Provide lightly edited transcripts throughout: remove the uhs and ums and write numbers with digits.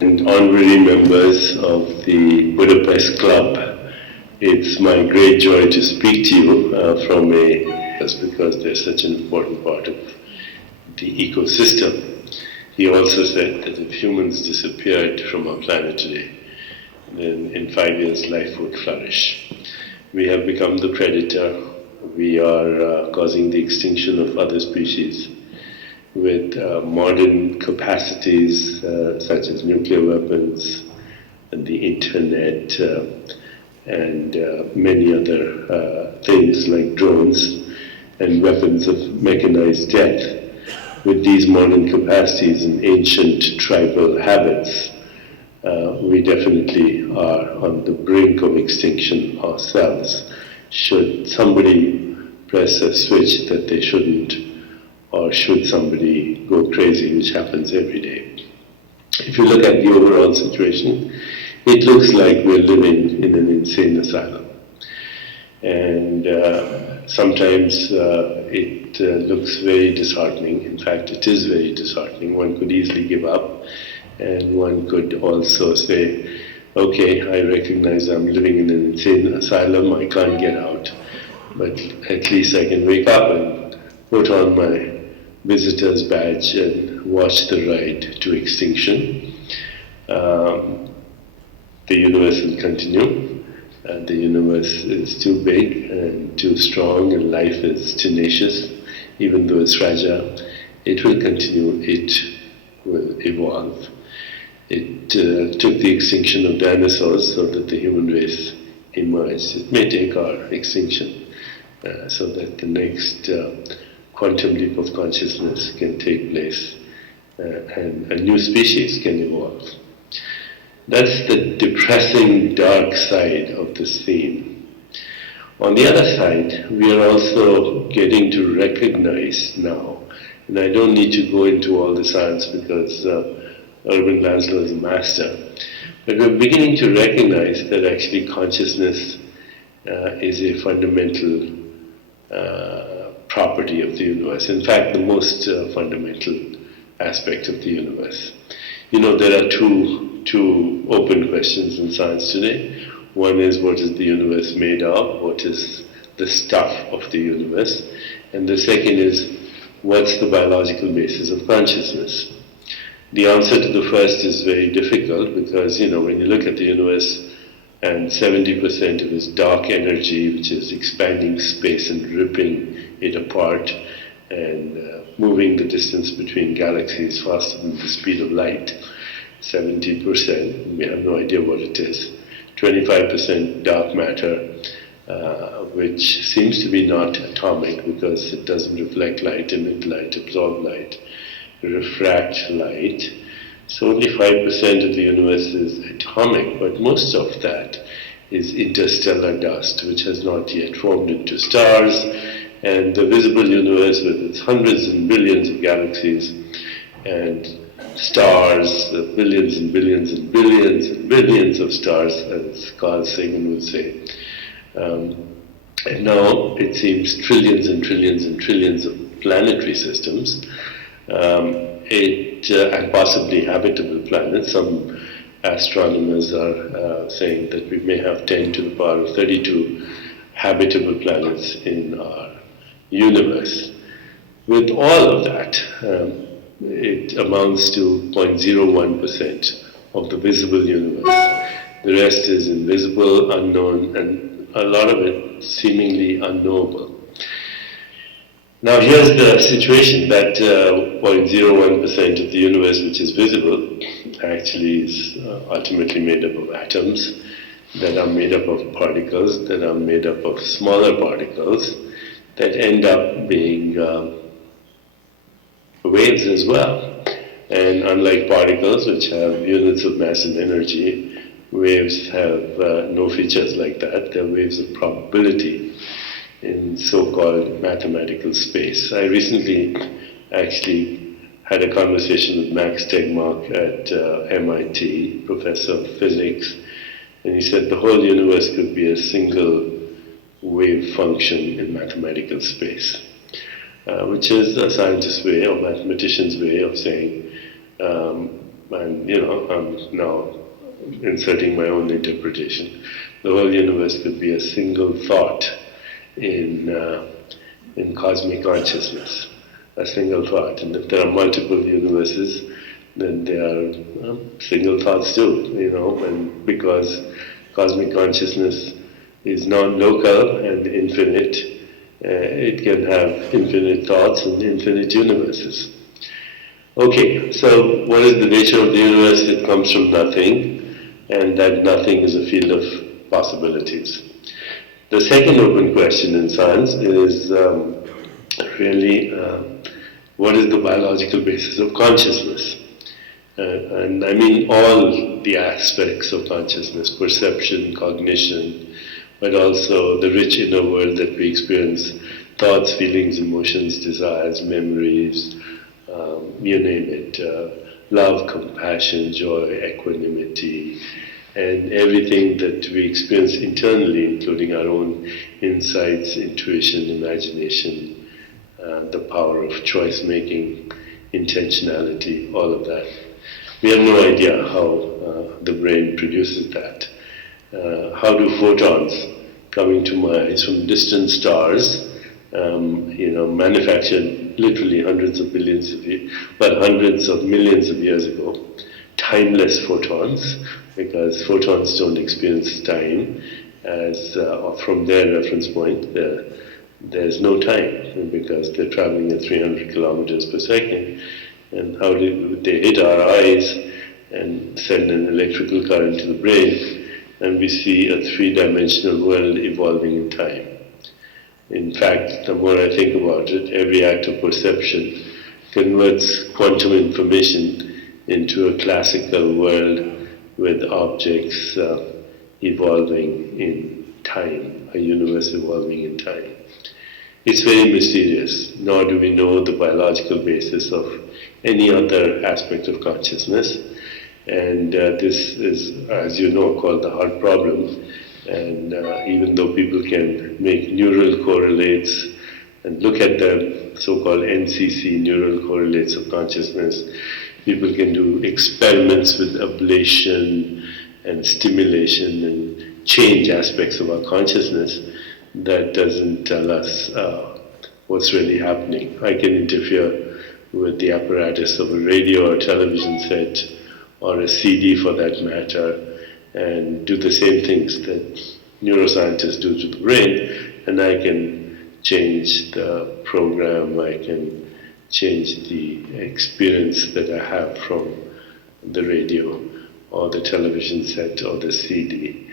and honorary members of the Budapest Club. It's my great joy to speak to you because they're such an important part of the ecosystem. He also said that if humans disappeared from our planet today, then in 5 years life would flourish. We have become the predator. We are causing the extinction of other species with modern capacities such as nuclear weapons and the internet and many other things like drones and weapons of mechanized death. With these modern capacities and ancient tribal habits, we definitely are on the brink of extinction ourselves. Should somebody press a switch that they shouldn't, or should somebody go crazy, which happens every day. If you look at the overall situation, it looks like we're living in an insane asylum. And sometimes it looks very disheartening. In fact, it is very disheartening. One could easily give up, and one could also say, okay, I recognize I'm living in an insane asylum, I can't get out, but at least I can wake up and put on my visitor's badge and watch the ride to extinction. The universe will continue. The universe is too big and too strong, and life is tenacious. Even though it's fragile, it will continue, it will evolve. It took the extinction of dinosaurs so that the human race emerged. It may take our extinction so that the next quantum leap of consciousness can take place and a new species can evolve. That's the depressing, dark side of this theme. On the other side, we are also getting to recognize now, and I don't need to go into all the science because Urban Laszlo is a master, but we're beginning to recognize that actually consciousness is a fundamental property of the universe. In fact, the most fundamental aspect of the universe. You know, there are two open questions in science today. One is, what is the universe made of? What is the stuff of the universe? And the second is, what's the biological basis of consciousness? The answer to the first is very difficult because, you know, when you look at the universe and 70% of its dark energy, which is expanding space and ripping it apart and moving the distance between galaxies faster than the speed of light, 70%, we have no idea what it is, 25% dark matter, which seems to be not atomic because it doesn't reflect light, emit light, absorb light, refract light. So only 5% of the universe is atomic, but most of that is interstellar dust, which has not yet formed into stars. And the visible universe, with its hundreds and billions of galaxies and stars, billions and billions and billions and billions of stars, as Carl Sagan would say. And now it seems trillions and trillions and trillions of planetary systems, and possibly habitable planets. Some astronomers are saying that we may have 10 to the power of 32 habitable planets in our universe. With all of that, it amounts to 0.01% of the visible universe. The rest is invisible, unknown, and a lot of it seemingly unknowable. Now here's the situation that 0.01% of the universe which is visible actually is ultimately made up of atoms that are made up of particles that are made up of smaller particles that end up being waves as well. And unlike particles, which have units of mass and energy, waves have no features like that. They're waves of probability in so-called mathematical space. I recently actually had a conversation with Max Tegmark at MIT, professor of physics, and he said the whole universe could be a single wave function in mathematical space, which is a scientist's way or mathematician's way of saying and I'm now inserting my own interpretation. The whole universe could be a single thought in cosmic consciousness, a single thought. And if there are multiple universes, then there are single thoughts too, and because cosmic consciousness is non-local and infinite, it can have infinite thoughts and infinite universes. Okay, so what is the nature of the universe? It comes from nothing, and that nothing is a field of possibilities. The second open question in science is really what is the biological basis of consciousness? And I mean all the aspects of consciousness, perception, cognition, but also the rich inner world that we experience, thoughts, feelings, emotions, desires, memories, you name it, love, compassion, joy, equanimity, and everything that we experience internally, including our own insights, intuition, imagination, the power of choice making, intentionality, all of that. We have no idea how the brain produces that. How do photons coming to minds from distant stars, manufactured literally hundreds of millions of years ago, timeless photons, because photons don't experience time, as from their reference point, there's no time, because they're traveling at 300 kilometers per second. And how do they hit our eyes and send an electrical current to the brain, and we see a three-dimensional world evolving in time. In fact, the more I think about it, every act of perception converts quantum information into a classical world with objects evolving in time, a universe evolving in time. It's very mysterious, nor do we know the biological basis of any other aspect of consciousness. And this is, as you know, called the heart problem. And even though people can make neural correlates and look at the so-called NCC, neural correlates of consciousness, people can do experiments with ablation and stimulation and change aspects of our consciousness. That doesn't tell us what's really happening. I can interfere with the apparatus of a radio or television set or a CD for that matter, and do the same things that neuroscientists do to the brain, and I can change the program, I can change the experience that I have from the radio or the television set or the CD.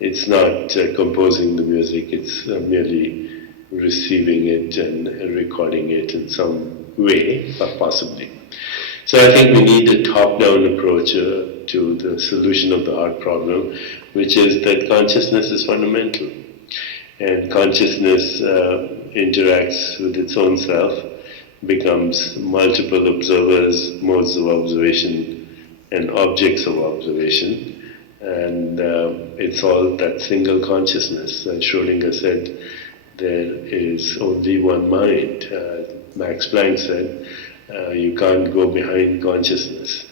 It's not composing the music, it's merely receiving it and recording it in some way, possibly. So I think we need a top-down approach to the solution of the heart problem, which is that consciousness is fundamental. And consciousness interacts with its own self, becomes multiple observers, modes of observation, and objects of observation. And it's all that single consciousness. Schrödinger said there is only one mind. Max Planck said you can't go behind consciousness.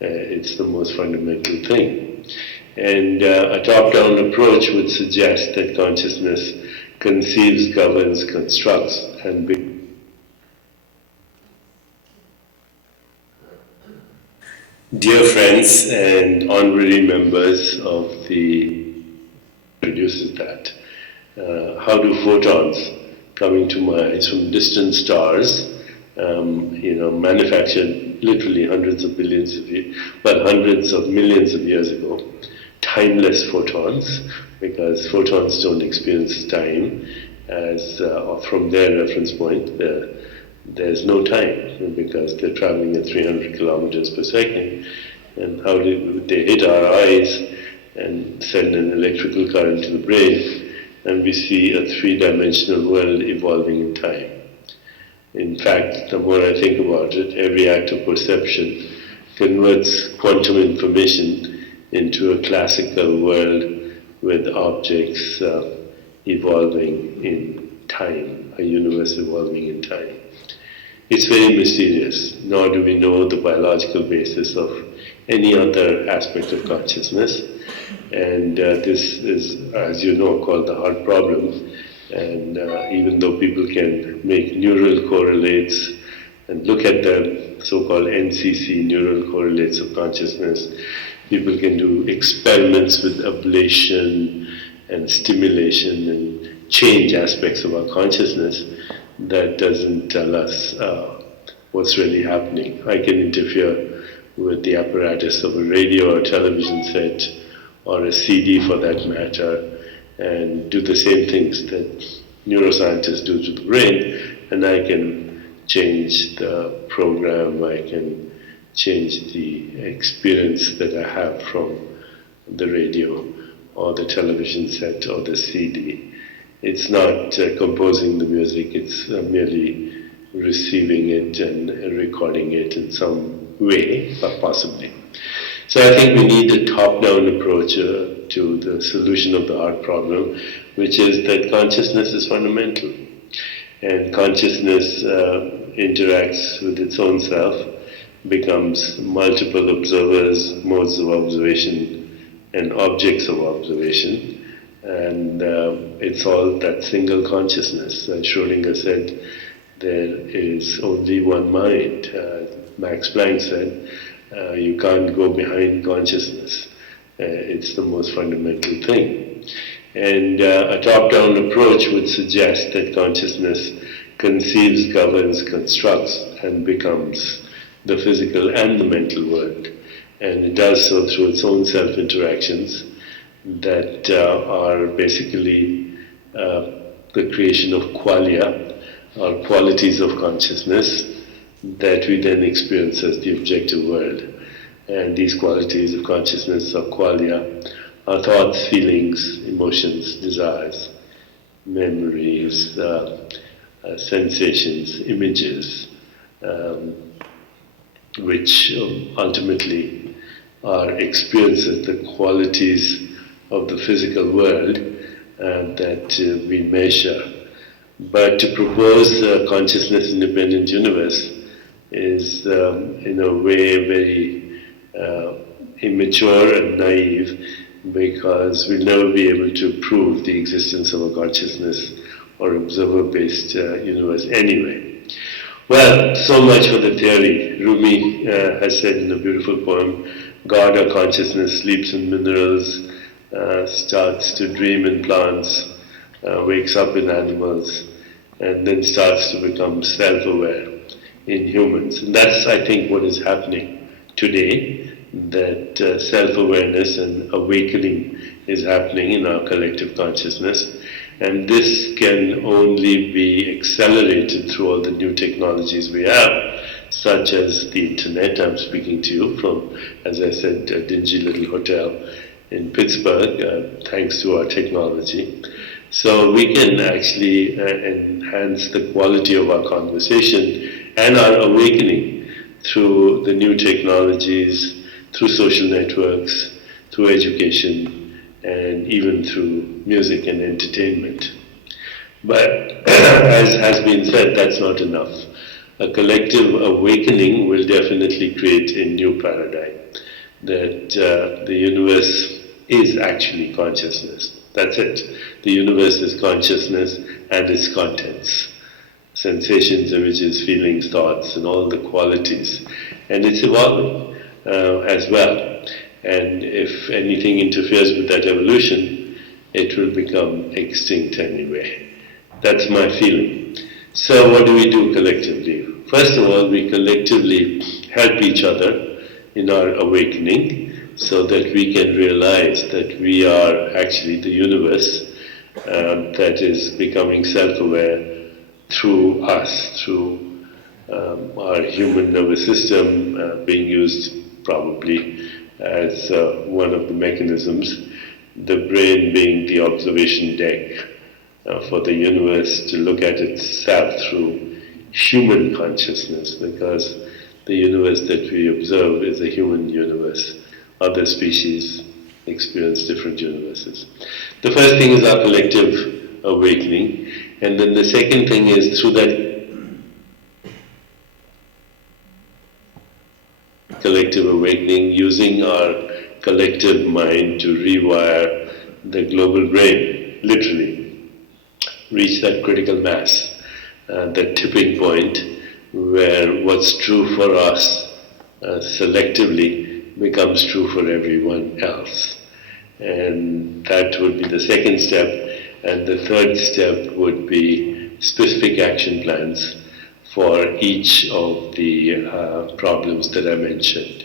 It's the most fundamental thing. And a top-down approach would suggest that consciousness conceives, governs, constructs, and Dear friends and honorary members of the produces that. How do photons coming to minds from distant stars, manufactured literally hundreds of millions of years ago, timeless photons, because photons don't experience time, as from their reference point, there's no time, because they're traveling at 300 kilometers per second, and how do they hit our eyes and send an electrical current to the brain, and we see a three-dimensional world evolving in time. In fact, the more I think about it, every act of perception converts quantum information into a classical world with objects evolving in time, a universe evolving in time. It's very mysterious, nor do we know the biological basis of any other aspect of consciousness. And this is, as you know, called the heart problem. And even though people can make neural correlates and look at the so-called NCC, neural correlates of consciousness, people can do experiments with ablation and stimulation and change aspects of our consciousness. That doesn't tell us what's really happening. I can interfere with the apparatus of a radio or television set or a CD for that matter and do the same things that neuroscientists do to the brain, and I can change the program, I can change the experience that I have from the radio or the television set or the CD. It's not composing the music, it's merely receiving it and recording it in some way, possibly. So I think we need a top-down approach to the solution of the heart problem, which is that consciousness is fundamental. And consciousness interacts with its own self, becomes multiple observers, modes of observation, and objects of observation. And it's all that single consciousness. Schrödinger said there is only one mind. Max Planck said you can't go behind consciousness. It's the most fundamental thing. And a top-down approach would suggest that consciousness conceives, governs, constructs, and becomes the physical and the mental world. And it does so through its own self-interactions that are basically the creation of qualia, or qualities of consciousness, that we then experience as the objective world. And these qualities of consciousness, or qualia, are thoughts, feelings, emotions, desires, memories, sensations, images, which ultimately are experiences, the qualities of the physical world that we measure. But to propose a consciousness-independent universe is, in a way, very immature and naive, because we'll never be able to prove the existence of a consciousness or observer-based universe anyway. Well, so much for the theory. Rumi has said in a beautiful poem, God or consciousness sleeps in minerals, starts to dream in plants, wakes up in animals, and then starts to become self-aware in humans. And that's, I think, what is happening today, that self-awareness and awakening is happening in our collective consciousness. And this can only be accelerated through all the new technologies we have, such as the internet. I'm speaking to you from, as I said, a dingy little hotel in Pittsburgh, thanks to our technology. So we can actually enhance the quality of our conversation and our awakening through the new technologies, through social networks, through education, and even through music and entertainment. But as has been said, that's not enough. A collective awakening will definitely create a new paradigm, that the universe is actually consciousness. That's it. The universe is consciousness and its contents. Sensations, images, feelings, thoughts, and all the qualities. And it's evolving as well. And if anything interferes with that evolution, it will become extinct anyway. That's my feeling. So what do we do collectively? First of all, we collectively help each other in our awakening, so that we can realize that we are actually the universe that is becoming self-aware through us, through our human nervous system being used probably as one of the mechanisms, the brain being the observation deck for the universe to look at itself through human consciousness, because the universe that we observe is a human universe. Other species experience different universes. The first thing is our collective awakening, and then the second thing is through that collective awakening, using our collective mind to rewire the global brain, literally, reach that critical mass, that tipping point where what's true for us selectively becomes true for everyone else. And that would be the second step. And the third step would be specific action plans for each of the problems that I mentioned,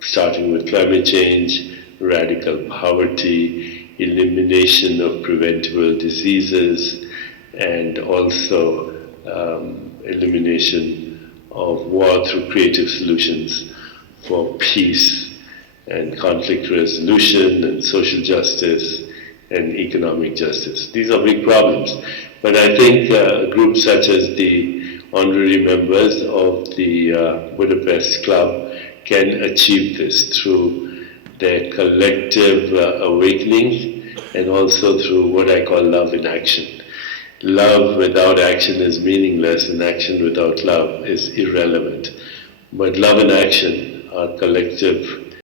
starting with climate change, radical poverty, elimination of preventable diseases, and also elimination of war through creative solutions for peace and conflict resolution and social justice and economic justice. These are big problems. But I think groups such as the honorary members of the Budapest Club can achieve this through their collective awakening and also through what I call love in action. Love without action is meaningless, and action without love is irrelevant. But love in action, our collective